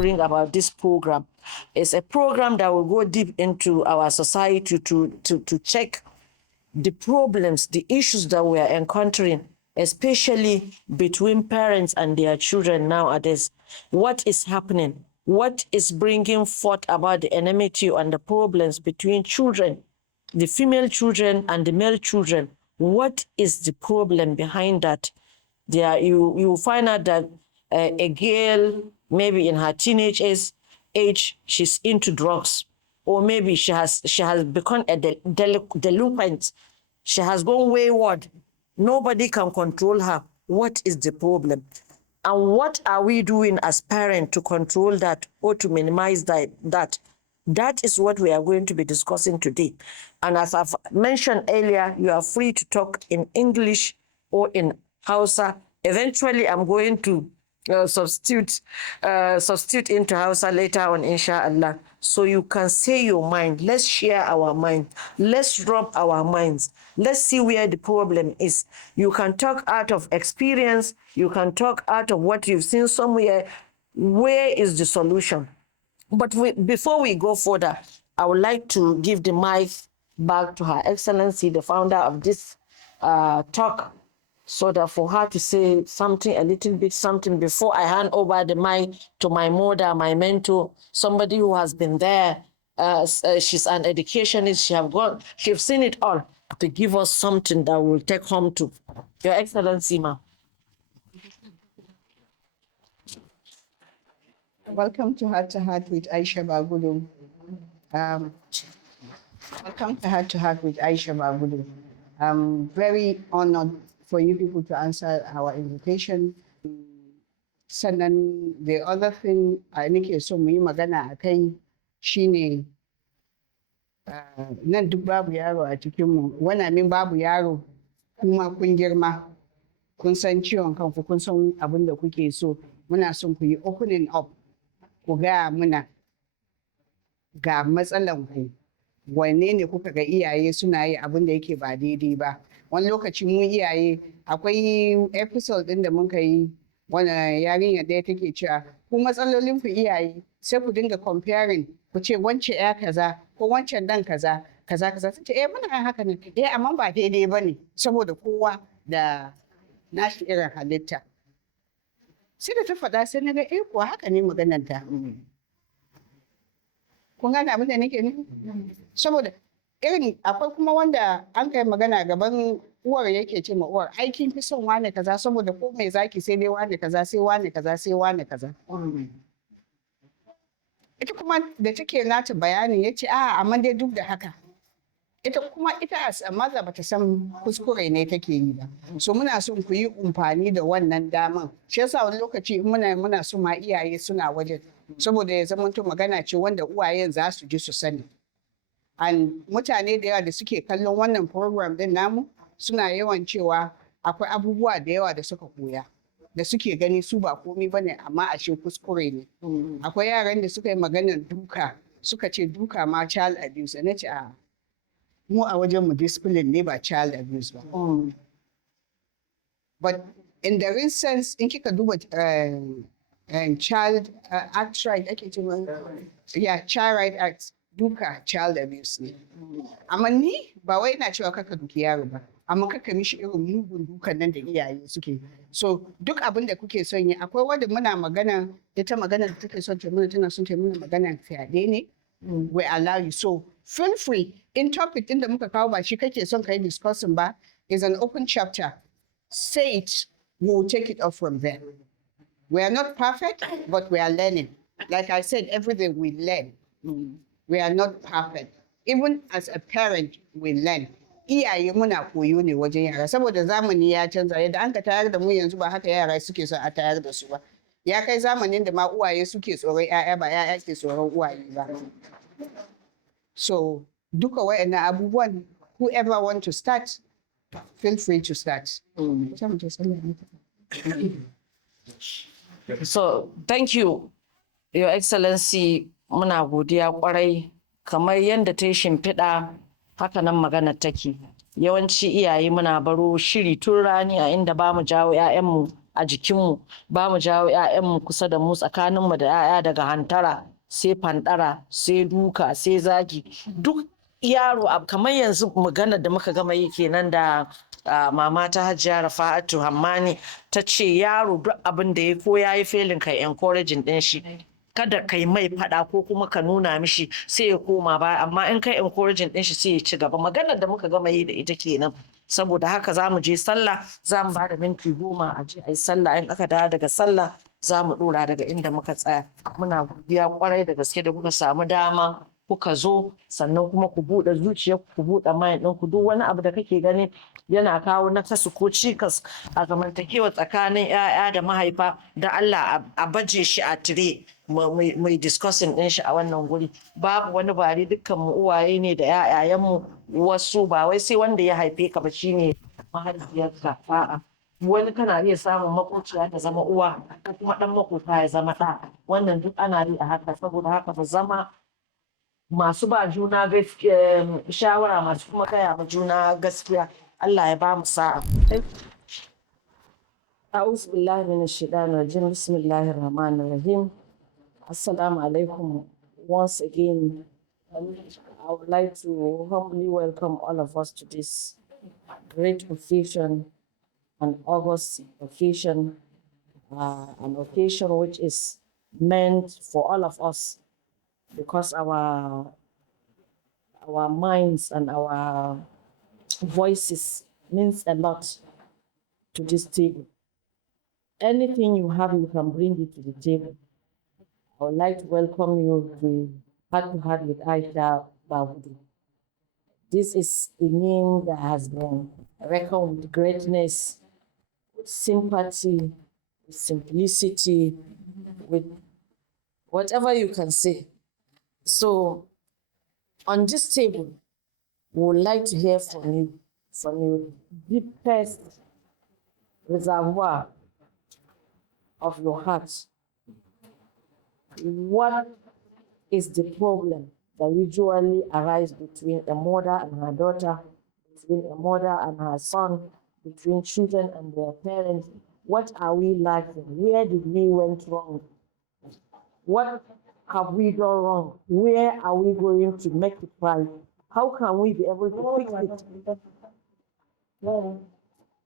bring about this program. It's a program that will go deep into our society to check the problems, the issues that we are encountering, especially between parents and their children nowadays. What is happening? What is bringing forth about the enmity and the problems between children, the female children and the male children? What is the problem behind that? There, you find out that a girl, maybe in her teenage age, she's into drugs, or maybe she has become a delinquent. She has gone wayward. Nobody can control her. What is the problem? And what are we doing as parents to control that or to minimize that? That is what we are going to be discussing today. And as I've mentioned earlier, you are free to talk in English or in Hausa. Eventually, I'm going to substitute into Hausa later on, inshallah. So you can say your mind. Let's share our mind. Let's rub our minds. Let's see where the problem is. You can talk out of experience. You can talk out of what you've seen somewhere. Where is the solution? But before we go further, I would like to give the mic back to Her Excellency, the founder of this talk, so that for her to say something, a little bit something, before I hand over the mic to my mother, my mentor, somebody who has been there. She's an educationist. She's seen it all, to give us something that we'll take home to. Your Excellency, ma'am. Welcome to Heart with Aisha Bagudu. Welcome to Heart with Aisha Bagudu. I'm very honored for you people to answer our invitation. Sannan the other thing I nake so mu yi magana a kai shine nan duk babu yaro a cikinmu. When I mean babu yaro, kuma kun girma, kun san ciwon kanku, kun san abin da kuke so. Muna son ku yi opening up. Ku gaya muna ga matsalanku, wanne ne kuka ga iyaye suna yi abin da yake ba daidai ba. Wani lokaci mu iyaye akwai episode ɗin da muka yi wani yarinya ɗaya take cewa ku matsalolin ku iyaye sai ku dinga comparing, ku ce wance ya kaza ko wancan dan kaza kaza kaza. Ta ce muna yin haka ne, amma ba daidai ba ne, saboda kowa da nashi irin halitta. Sai da ta faɗa sai na ga kuwa haka ne magananta. Kun gane abin da nake nufi? Saboda irin akwai kuma wanda an kai magana gaban uwar yake ce ma uwar aikin fi son wane kaza saboda ko mai zaki sai dai wane kaza sai wane kaza sai wane kaza. Ita kuma da take nata bayanin ya ce amma dai duk da haka. Ita as a mother bata san kuskure ne take yi ba. So muna son ku yi amfani da wannan daman. Shi yasa wani lokaci muna so ma iyaye suna wajen. Saboda ya zamanto magana ce wanda uwayen za su ji su sani. And mutane da yawa da suke kallon wannan program din namu suna yawan cewa akwai abubuwa da yawa da suka koya. Da suke gani su ba komi bane amma ashe kuskure ne. Akwai yaran da suka yi maganar duka, suka ce duka ma child abuse. Na ce mu a wajen mu discipline ne ba child abuse ba. But in the real sense in kika duba child act right ake ce child right act duka child abuse ne. Amma ni ba wai ina cewa kaka duki yaro ba, amma kaka mishi irin mugun dukan nan da iyaye suke. So duk abin da kuke son yi, akwai wanda muna magana, ita magana da take son ta muna tana son ta muna magana fyaɗe ne. We allow you. So feel free. In topic din da muka kawo ba shi kake son kai discussing ba, is an open chapter. Say it, we'll take it off from there. We are not perfect, but we are learning. Like I said, every day we learn. We are not perfect. Even as a parent, we learn. Iyaye muna koyo ne wajen yara, saboda zamani ya canza. Yadda an ka tayar da mu yanzu ba haka yara suke son a tayar da su ba. Ya kai zamanin da ma uwaye suke tsoron 'ya'ya ba 'ya'ya ke tsoron uwaye ba. So duka wayannan abubuwan, whoever want to start, feel free to start. So thank you, Your Excellency. Muna godiya kwarai, kamar yadda ta yi shimfiɗa haka nan magana take. Yawanci iyaye muna baro shiri tun rani a inda ba mu jawo 'ya'yanmu a jikinmu, ba mu jawo 'ya'yanmu kusa da mu, tsakaninmu da 'ya'ya daga hantara sai fanɗara sai duka sai zagi duk yaro kamar yanzu magana da muka gama yi kenan da mama ta Hajiya Rafa'atu Hammani ta ce yaro duk abin da ya ko ya yi felin kai encouraging din shi, kada kai mai fada ko kuma ka nuna mishi sai ya koma baya, amma in kai encouraging din shi sai ya ci gaba. Maganar da muka gama yi da ita kenan. Saboda haka za mu je sallah, za mu ba da minti 10 a je a yi sallah, in aka dawo daga sallah za mu dora daga inda muka tsaya. Muna godiya kwarai da gaske da kuka samu dama kuka zo, sannan kuma ku buɗe zuciyarku, ku buɗe mind ɗinku, duk wani abu da kake gani yana kawo nakasu ko cikas a zamantakewa tsakanin 'ya'ya da mahaifa, da Allah a baje shi a tire mai discussing ɗin shi a wannan guri. Babu wani bari, dukkan mu uwaye ne da 'ya'yayenmu, wasu ba wai sai wanda ya haife ka ba shine mahaifiyarka, a'a wani kana iya samun makociya ta zama uwa ko kuma ɗan makota ya zama ɗa, wannan duk ana yi a haka. Saboda haka mu zama masu ba juna shawara, masu kuma gaya ma juna gaskiya. Allah ya ba mu sa'a. A'udhu billahi minash shaitanir rajim. Bismillahir rahmanir rahim. Assalamu alaikum once again. I would like to humbly welcome all of us to this great occasion, an August occasion, an occasion which is meant for all of us, because our minds and our voices means a lot to this table. Anything you have, you can bring it to the table. I would like to welcome you to Heart with Aisha Bahudu. This is a name that has been reckoned with greatness, with sympathy, with simplicity, with whatever you can say. So on this table, we would like to hear from you, from your deepest reservoir of your heart. What is the problem that usually arises between a mother and her daughter, between a mother and her son, between children and their parents? What are we lacking? Where did we went wrong? What have we done wrong? Where are we going to make it right? How can we be able to fix it?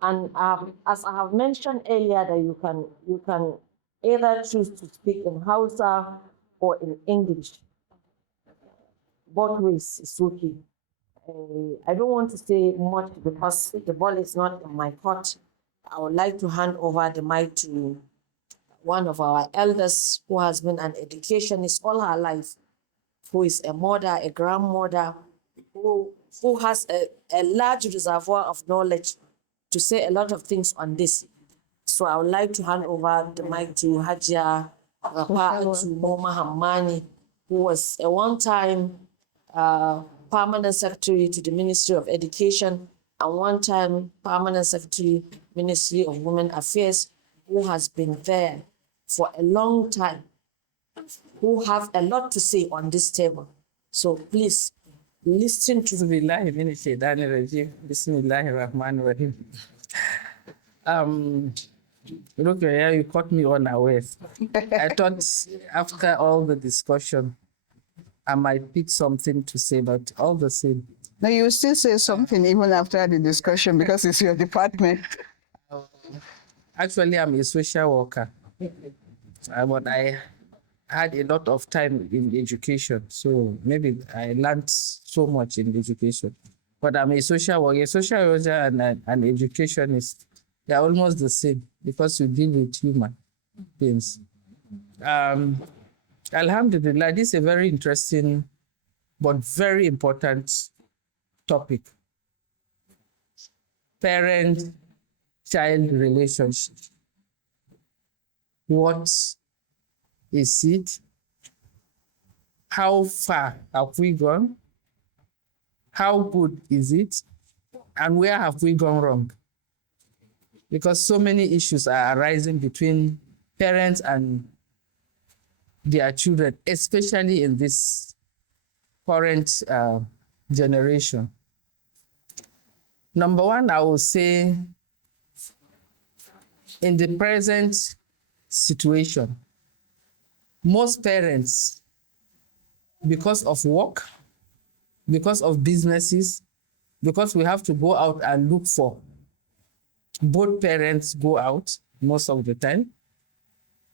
And as I have mentioned earlier, that you can either choose to speak in Hausa or in English. Both ways is okay. I don't want to say much because the ball is not in my court. I would like to hand over the mic to one of our elders who has been an educationist all her life, who is a mother, a grandmother, who has a large reservoir of knowledge to say a lot of things on this. So I would like to hand over the mic to Hajiya Rafa'atu Hammani, who was a one-time permanent secretary to the Ministry of Education and one-time permanent secretary, Ministry of Women Affairs, who has been there for a long time, who have a lot to say on this table. So please listen to Bismillahi minash shaitanir rajim. Bismillahir rahmanir rahim. Look, yeah, you caught me unawares. I thought after all the discussion, I might pick something to say, but all the same. No, you still say something even after the discussion because it's your department. Actually, I'm a social worker, but I had a lot of time in education, so maybe I learned so much in education. But I'm a social worker. A social worker and an educationist, they're almost the same because you deal with human beings. Alhamdulillah, this is a very interesting but very important topic. Parent-child relationship. What is it? How far have we gone? How good is it? And where have we gone wrong? Because so many issues are arising between parents and their children, especially in this current generation. Number one, I will say in the present situation, most parents, because of work, because of businesses, because we have to go out and look for, both parents go out most of the time.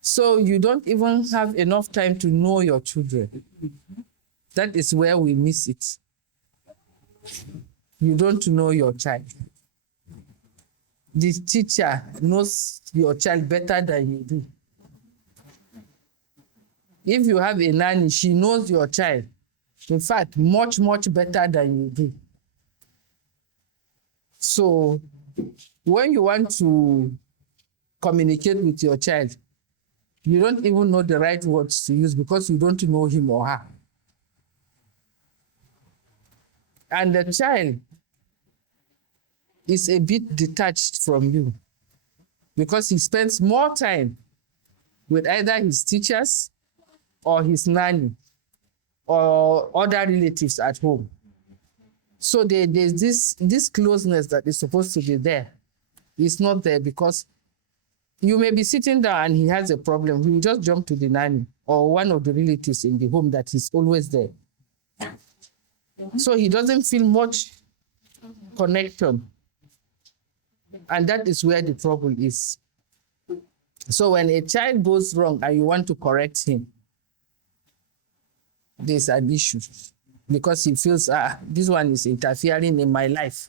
So you don't even have enough time to know your children. That is where we miss it. You don't know your child. The teacher knows your child better than you do. If you have a nanny, she knows your child. In fact, much, much better than you do. So when you want to communicate with your child, you don't even know the right words to use because you don't know him or her. And the child is a bit detached from you because he spends more time with either his teachers or his nanny or other relatives at home. So there's this closeness that is supposed to be there. It's not there because you may be sitting down and he has a problem. He will just jump to the nanny or one of the relatives in the home that is always there. So he doesn't feel much connection. And that is where the trouble is. So when a child goes wrong and you want to correct him, there's an issue because he feels, this one is interfering in my life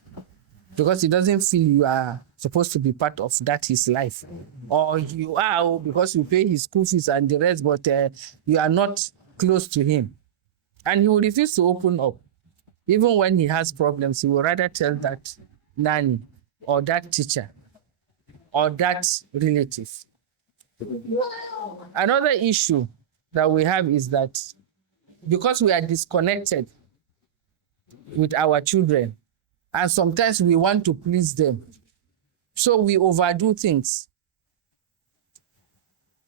because he doesn't feel you are supposed to be part of that his life. Or you are because you pay his school fees and the rest, but you are not close to him. And he will refuse to open up. Even when he has problems, he will rather tell that nanny or that teacher or that relative. Another issue that we have is that because we are disconnected with our children, and sometimes we want to please them, so we overdo things.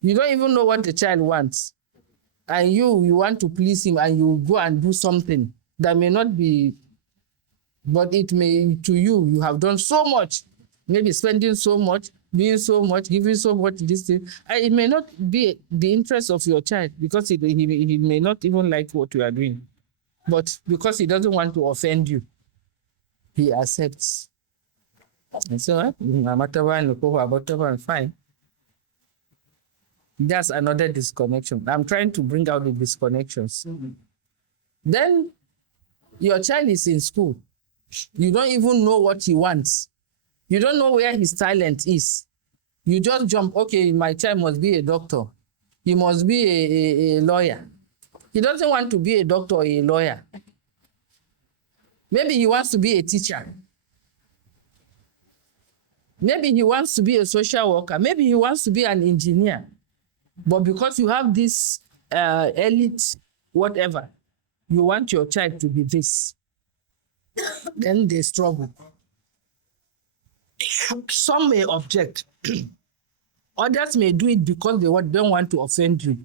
You don't even know what the child wants, and you want to please him, and you go and do something that may not be, but it may, to you, you have done so much, maybe spending so much, doing so much, giving so much, this thing, and it may not be the interest of your child because he may not even like what you are doing. But because he doesn't want to offend you, he accepts. And so, fine. That's another disconnection. I'm trying to bring out the disconnections. Mm-hmm. Then your child is in school. You don't even know what he wants. You don't know where his talent is. You just jump, okay, my child must be a doctor. He must be a lawyer. He doesn't want to be a doctor or a lawyer. Maybe he wants to be a teacher. Maybe he wants to be a social worker. Maybe he wants to be an engineer. But because you have this elite, whatever, you want your child to be this, then they struggle. Some may object. Others may do it because they don't want to offend you.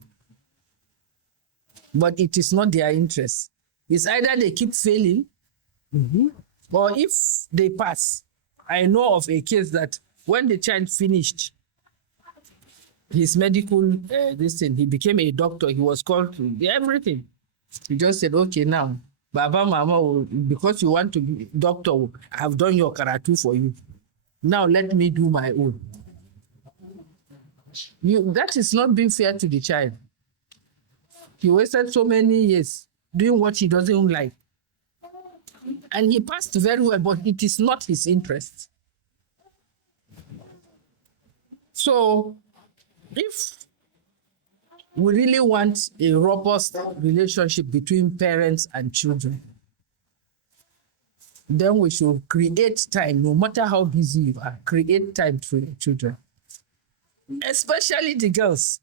But it is not their interest. It's either they keep failing, or if they pass. I know of a case that when the child finished his medical this thing, he became a doctor. He was called to everything. He just said, okay, now, Baba, Mama, because you want to be doctor, I have done your karatu for you. Now let me do my own. That is not being fair to the child. He wasted so many years doing what he doesn't like. And he passed very well, but it is not his interest. So if we really want a robust relationship between parents and children, then we should create time, no matter how busy you are, create time for your children. Especially the girls.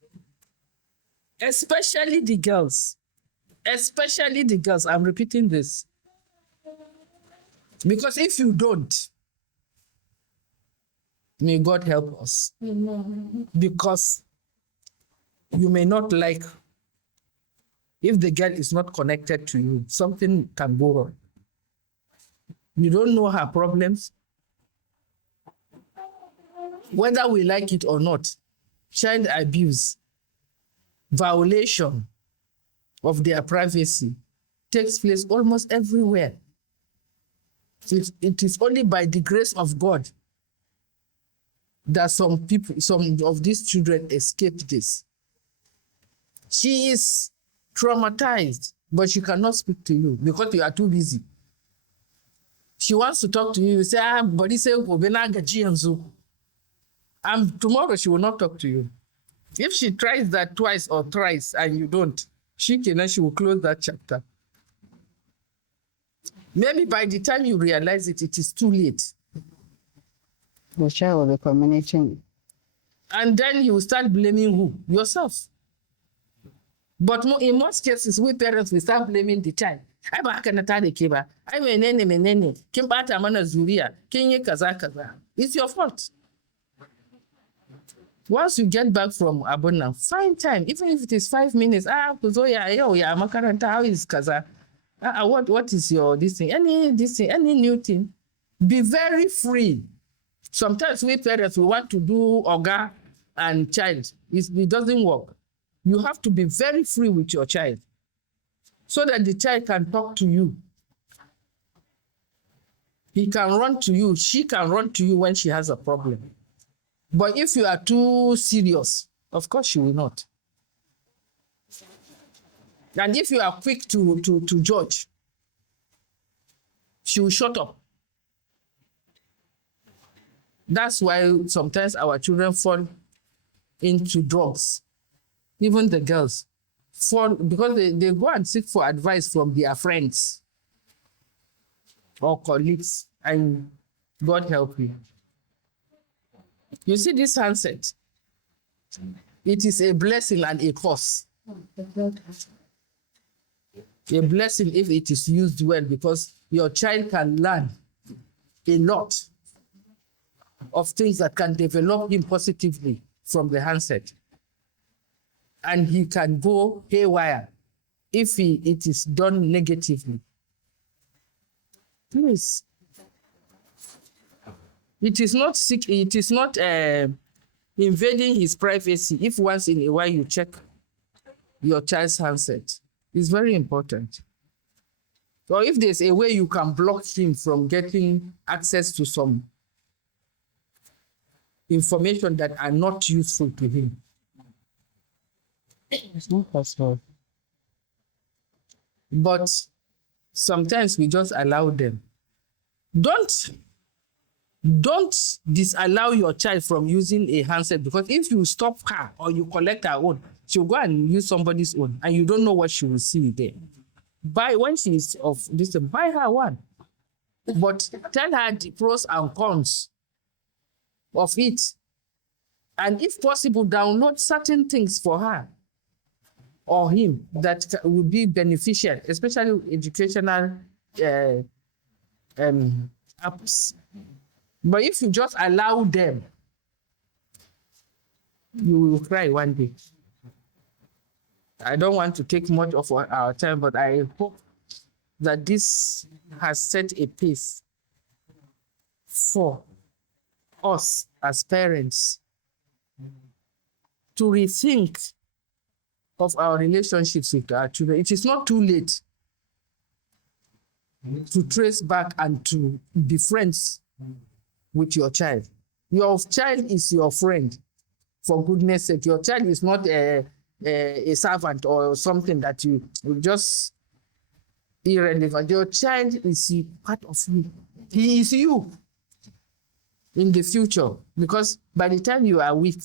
Especially the girls. Especially the girls. I'm repeating this. Because if you don't, may God help us. Because you may not like, if the girl is not connected to you, something can go wrong. You don't know her problems. whether we like it or not, child abuse, violation of their privacy takes place almost everywhere. It is only by the grace of God that some of these children escape this. She is traumatized, but she cannot speak to you because you are too busy. She wants to talk to you. You say, but say, and tomorrow she will not talk to you. If she tries that twice or thrice and you don't, she will close that chapter. Maybe by the time you realize it, it is too late. The child will be communicating. And then you will start blaming who? Yourself. But in most cases, we parents will start blaming the child. Ai ba haka na tare ke ba. Ai menene. Kin bata mana zuriya. Kin yi kaza. It's your fault. Once you get back from Abuna, find time, even if it is 5 minutes. Kuzo ya makaranta, how is kaza? What is your this thing? Any new thing? Be very free. Sometimes we parents, we want to do oga and child. It doesn't work. You have to be very free with your child so that the child can talk to you. He can run to you. She can run to you when she has a problem. But if you are too serious, of course she will not. And if you are quick to judge, she will shut up. That's why sometimes our children fall into drugs. Even the girls fall because they go and seek for advice from their friends or colleagues, and God help you. You see this handset? It is a blessing and a curse. A blessing if it is used well, because your child can learn a lot of things that can develop him positively from the handset. And he can go haywire if it is done negatively. Please. It is not invading his privacy if once in a while you check your child's handset. It's very important. Or if there's a way you can block him from getting access to some information that are not useful to him. It's not possible. But sometimes we just allow them. Don't disallow your child from using a handset, because if you stop her or you collect her own, she'll go and use somebody's own and you don't know what she will see there. When she is of this, buy her one. But tell her the pros and cons of it. And if possible, download certain things for her or him that will be beneficial, especially educational apps. But if you just allow them, you will cry one day. I don't want to take much of our time, but I hope that this has set a pace for us as parents to rethink of our relationships with our children. It is not too late to trace back and to be friends with your child. Your child is your friend, for goodness sake. Your child is not a servant or something that you will just irrelevant. Your child is part of you. He is you in the future, because by the time you are weak,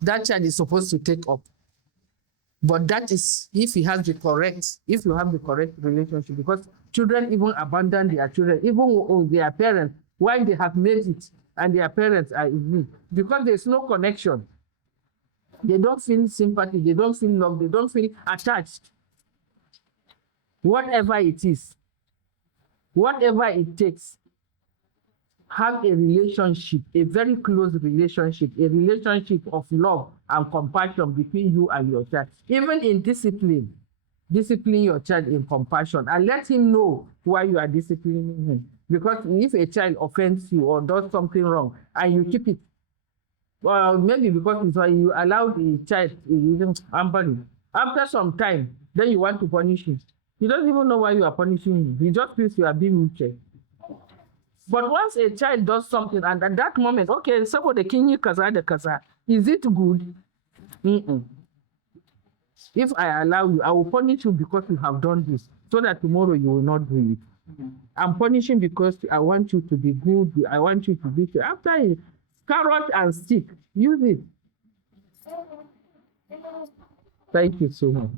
that child is supposed to take up. But that is if you have the correct relationship, because children even abandon their children, even their parents, while they have made it and their parents are in need, because there's no connection. They don't feel sympathy, they don't feel love, they don't feel attached. Whatever it is, whatever it takes, have a relationship, a very close relationship, a relationship of love and compassion between you and your child. Even in discipline your child in compassion and let him know why you are disciplining him. Because if a child offends you or does something wrong and you keep it, Well, maybe because it's why you allowed the child, pampering. After some time, then you want to punish him. He doesn't even know why you are punishing him. He just feels you are being wicked. But once a child does something, and at that moment, okay, saboda kin yi kaza da kaza, is it good? Mm-mm. If I allow you, I will punish you because you have done this, so that tomorrow you will not do it. I'm punishing because I want you to be good. I want you to be. After it, carrot and stick, use it. Thank you so much.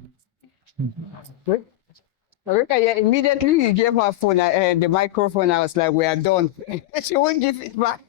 Rika, yeah, immediately you gave her phone, the microphone. I was like, we are done. She won't give it back.